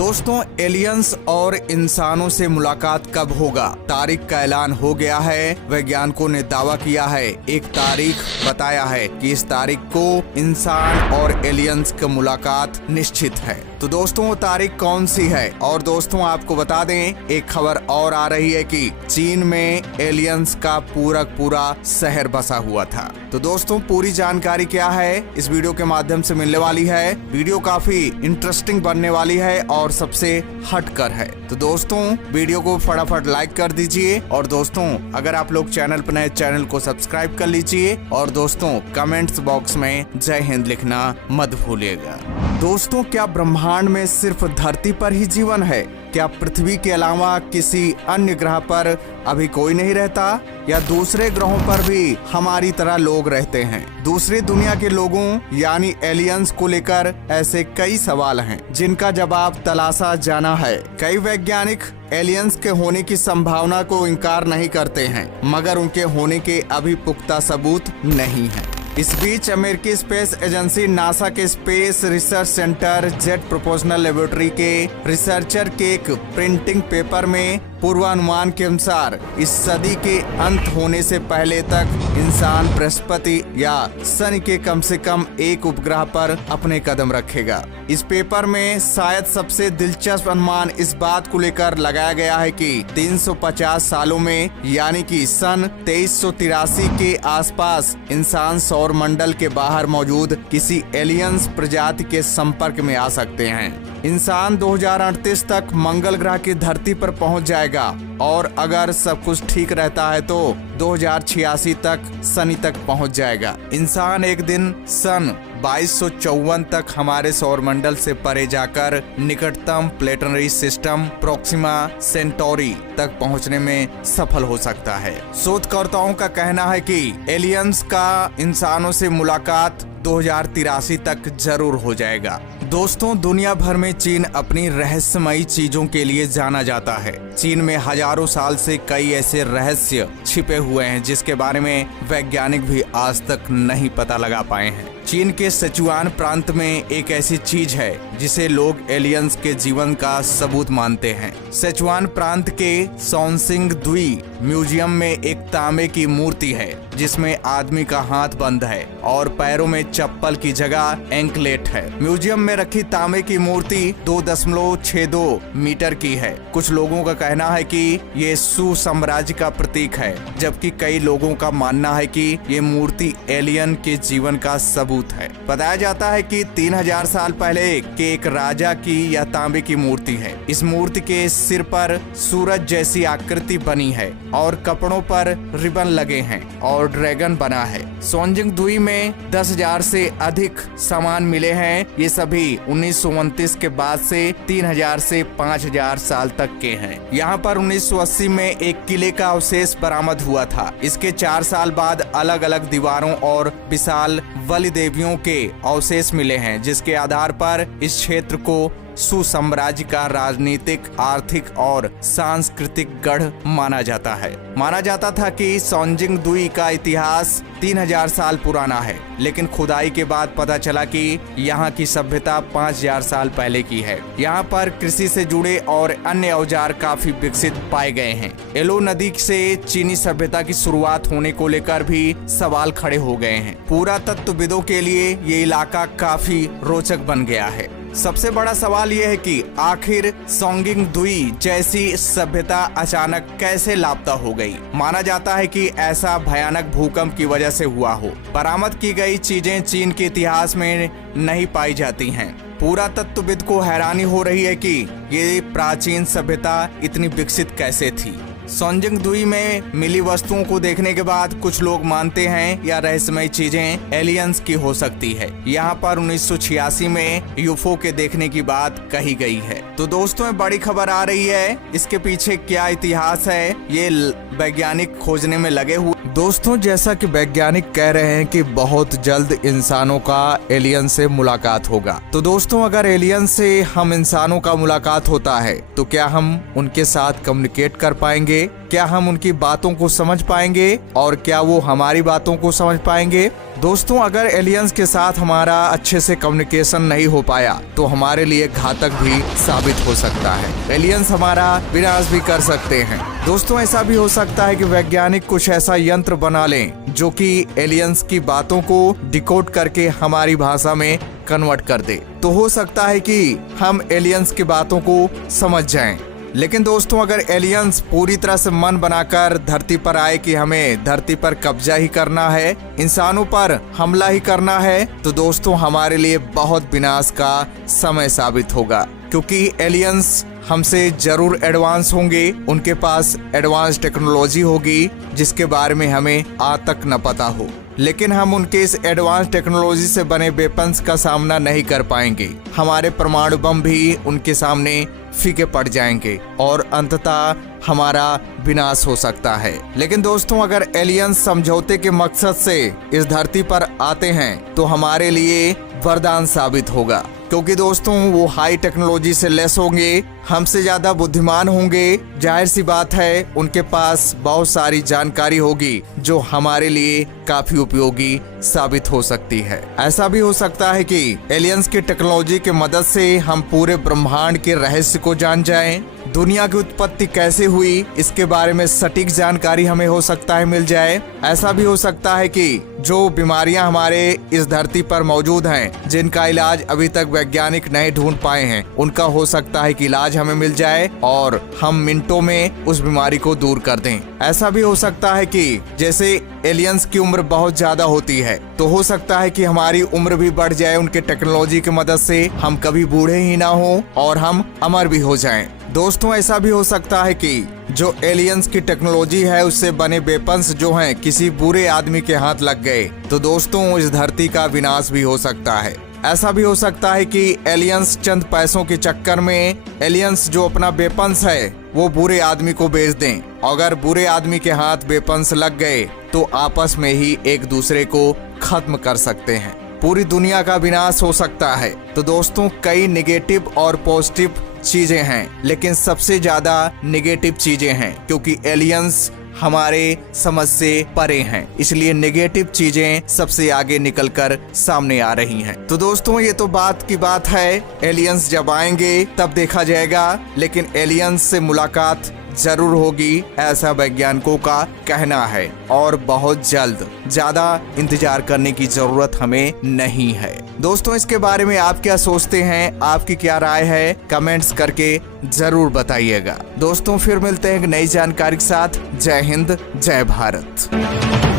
दोस्तों, एलियंस और इंसानों से मुलाकात कब होगा? तारीख का ऐलान हो गया है। वैज्ञानिकों ने दावा किया है, एक तारीख बताया है कि इस तारीख को इंसान और एलियंस की मुलाकात निश्चित है। तो दोस्तों, वो तारीख कौन सी है? और दोस्तों, आपको बता दें, एक खबर और आ रही है कि चीन में एलियंस का पूरा शहर बसा हुआ था। तो दोस्तों, पूरी जानकारी क्या है इस वीडियो के माध्यम से मिलने वाली है। वीडियो काफी इंटरेस्टिंग बनने वाली है और सबसे हटकर है। तो दोस्तों, वीडियो को फटाफट लाइक कर दीजिए और दोस्तों, अगर आप लोग चैनल पर नए, चैनल को सब्सक्राइब कर लीजिए और दोस्तों, कमेंट्स बॉक्स में जय हिंद लिखना मत भूलिएगा। दोस्तों, क्या ब्रह्मांड में सिर्फ धरती पर ही जीवन है? क्या पृथ्वी के अलावा किसी अन्य ग्रह पर अभी कोई नहीं रहता, या दूसरे ग्रहों पर भी हमारी तरह लोग रहते हैं? दूसरी दुनिया के लोगों यानी एलियंस को लेकर ऐसे कई सवाल हैं जिनका जवाब तलाशा जाना है। कई वैज्ञानिक एलियंस के होने की संभावना को इनकार नहीं करते हैं, मगर उनके होने के अभी पुख्ता सबूत नहीं है। इस बीच अमेरिकी स्पेस एजेंसी नासा के space research centre jet proportional laboratory के रिसर्चर के एक प्रिंटिंग पेपर में पूर्वानुमान के अनुसार इस सदी के अंत होने से पहले तक इंसान बृहस्पति या शनि के कम से कम एक उपग्रह पर अपने कदम रखेगा। इस पेपर में शायद सबसे दिलचस्प अनुमान इस बात को लेकर लगाया गया है कि 350 सालों में यानी कि सन 2383 के आसपास इंसान सौर मंडल के बाहर मौजूद किसी एलियंस प्रजाति के संपर्क में आ सकते हैं। इंसान 2038 तक मंगल ग्रह की धरती पर पहुंच जाएगा और अगर सब कुछ ठीक रहता है तो 2086 तक शनि तक पहुंच जाएगा। इंसान एक दिन सन 2254 तक हमारे सौरमंडल से परे जाकर निकटतम प्लेनेटरी सिस्टम प्रोक्सिमा सेंटोरी तक पहुंचने में सफल हो सकता है। शोधकर्ताओं का कहना है कि एलियंस का इंसानों से मुलाकात 2083 तक जरूर हो जाएगा। दोस्तों, दुनिया भर में चीन अपनी रहस्यमयी चीजों के लिए जाना जाता है। चीन में हजारों साल से कई ऐसे रहस्य छिपे हुए हैं जिसके बारे में वैज्ञानिक भी आज तक नहीं पता लगा पाए हैं। चीन के सिचुआन प्रांत में एक ऐसी चीज है जिसे लोग एलियंस के जीवन का सबूत मानते हैं। सिचुआन प्रांत के सॉन्सिंग द्वीप म्यूजियम में एक तांबे की मूर्ति है जिसमें आदमी का हाथ बंद है और पैरों में चप्पल की जगह एंकलेट है। म्यूजियम में रखी तांबे की मूर्ति 2.62 मीटर की है। कुछ लोगों का कहना है कि ये सू साम्राज्य का प्रतीक है, जबकि कई लोगों का मानना है कि ये मूर्ति एलियन के जीवन का सबूत है। बताया जाता है कि 3000 साल पहले के एक राजा की यह तांबे की मूर्ति है। इस मूर्ति के सिर पर सूरज जैसी आकृति बनी है और कपड़ों पर रिबन लगे हैं और ड्रैगन बना है। सॉन्जिंग द्वीप में 10,000 से अधिक सामान मिले हैं। ये सभी 1929 के बाद से 3000 से 5000 साल तक के हैं। यहाँ पर 1980 में एक किले का अवशेष बरामद हुआ था। इसके 4 साल बाद अलग अलग दीवारों और विशाल बलि देवियों के अवशेष मिले हैं, जिसके आधार पर इस क्षेत्र को सुसाम्राज्य का राजनीतिक, आर्थिक और सांस्कृतिक गढ़ माना जाता है। माना जाता था कि सॉन्जिंग द्वीप का इतिहास 3000 साल पुराना है, लेकिन खुदाई के बाद पता चला कि यहाँ की सभ्यता 5000 साल पहले की है। यहाँ पर कृषि से जुड़े और अन्य औजार काफी विकसित पाए गए हैं। एलो नदी से चीनी सभ्यता की शुरुआत होने को लेकर भी सवाल खड़े हो गए हैं। पुरातत्वविदों के लिए ये इलाका काफी रोचक बन गया है। सबसे बड़ा सवाल यह है कि आखिर सॉन्जिंग द्वीप जैसी सभ्यता अचानक कैसे लापता हो गई। माना जाता है कि ऐसा भयानक भूकंप की वजह से हुआ हो। बरामद की गई चीजें चीन के इतिहास में नहीं पाई जाती हैं। पुरातत्वविद को हैरानी हो रही है कि ये प्राचीन सभ्यता इतनी विकसित कैसे थी। सॉन्जिंग द्वीप में मिली वस्तुओं को देखने के बाद कुछ लोग मानते हैं यह रहस्यमयी चीजें एलियंस की हो सकती है। यहाँ पर 1986 में यूएफओ के देखने की बात कही गई है। तो दोस्तों, बड़ी खबर आ रही है, इसके पीछे क्या इतिहास है ये वैज्ञानिक खोजने में लगे हुए। दोस्तों, जैसा कि वैज्ञानिक कह रहे हैं कि बहुत जल्द इंसानों का एलियन से मुलाकात होगा। तो दोस्तों, अगर एलियन से हम इंसानों का मुलाकात होता है तो क्या हम उनके साथ कम्युनिकेट कर पाएंगे? क्या हम उनकी बातों को समझ पाएंगे और क्या वो हमारी बातों को समझ पाएंगे? दोस्तों अगर एलियंस के साथ हमारा अच्छे से कम्युनिकेशन नहीं हो पाया तो हमारे लिए घातक भी साबित हो सकता है। एलियंस हमारा विनाश भी कर सकते हैं। दोस्तों ऐसा भी हो सकता है कि वैज्ञानिक कुछ ऐसा यंत्र बना लें जो कि एलियंस की बातों को डिकोड करके हमारी भाषा में कन्वर्ट कर दे। तो हो सकता है कि हम एलियंस की बातों को समझ जाएं। लेकिन दोस्तों अगर एलियंस पूरी तरह से मन बनाकर धरती पर आए कि हमें धरती पर कब्जा ही करना है, इंसानों पर हमला ही करना है, तो दोस्तों हमारे लिए बहुत विनाश का समय साबित होगा। क्योंकि एलियंस हमसे जरूर एडवांस होंगे, उनके पास एडवांस टेक्नोलॉजी होगी जिसके बारे में हमें आज तक न पता हो। लेकिन हम उनके इस एडवांस टेक्नोलॉजी से बने वेपन्स का सामना नहीं कर पाएंगे। हमारे परमाणु बम भी उनके सामने फीके पड़ जाएंगे और अंततः हमारा विनाश हो सकता है। लेकिन दोस्तों अगर एलियंस समझौते के मकसद से इस धरती पर आते हैं तो हमारे लिए वरदान साबित होगा। क्योंकि दोस्तों वो हाई टेक्नोलॉजी से लेस होंगे, हमसे ज्यादा बुद्धिमान होंगे, जाहिर सी बात है उनके पास बहुत सारी जानकारी होगी जो हमारे लिए काफी उपयोगी साबित हो सकती है। ऐसा भी हो सकता है कि एलियंस की टेक्नोलॉजी की मदद से हम पूरे ब्रह्मांड के रहस्य को जान जाएं, दुनिया की उत्पत्ति कैसे हुई इसके बारे में सटीक जानकारी हमें हो सकता है मिल जाए। ऐसा भी हो सकता है कि जो बीमारियां हमारे इस धरती पर मौजूद हैं, जिनका इलाज अभी तक वैज्ञानिक नहीं ढूंढ पाए हैं, उनका हो सकता है कि इलाज हमें मिल जाए और हम मिनटों में उस बीमारी को दूर कर दें। ऐसा भी हो सकता है कि जैसे एलियंस की उम्र बहुत ज्यादा होती है तो हो सकता है कि हमारी उम्र भी बढ़ जाए उनके टेक्नोलॉजी की मदद से, हम कभी बूढ़े ही ना हो और हम अमर भी हो जाएं। दोस्तों ऐसा भी हो सकता है कि जो एलियंस की टेक्नोलॉजी है उससे बने वेपन्स जो हैं किसी बुरे आदमी के हाथ लग गए तो दोस्तों इस धरती का विनाश भी हो सकता है। ऐसा भी हो सकता है कि एलियंस चंद पैसों के चक्कर में एलियंस जो अपना वेपन्स है वो बुरे आदमी को बेच दें। अगर बुरे आदमी के हाथ वेपन्स लग गए तो आपस में ही एक दूसरे को खत्म कर सकते हैं, पूरी दुनिया का विनाश हो सकता है। तो दोस्तों कई नेगेटिव और पॉजिटिव चीजें हैं, लेकिन सबसे ज्यादा नेगेटिव चीजें हैं क्योंकि एलियंस हमारे समझ से परे हैं, इसलिए नेगेटिव चीजें सबसे आगे निकलकर सामने आ रही हैं। तो दोस्तों ये तो बात की बात है, एलियंस जब आएंगे तब देखा जाएगा, लेकिन एलियंस से मुलाकात जरूर होगी ऐसा वैज्ञानिकों का कहना है और बहुत जल्द, ज्यादा इंतजार करने की जरूरत हमें नहीं है। दोस्तों इसके बारे में आप क्या सोचते हैं, आपकी क्या राय है, कमेंट्स करके जरूर बताइएगा। दोस्तों फिर मिलते हैं एक नई जानकारी के साथ। जय हिंद, जय भारत।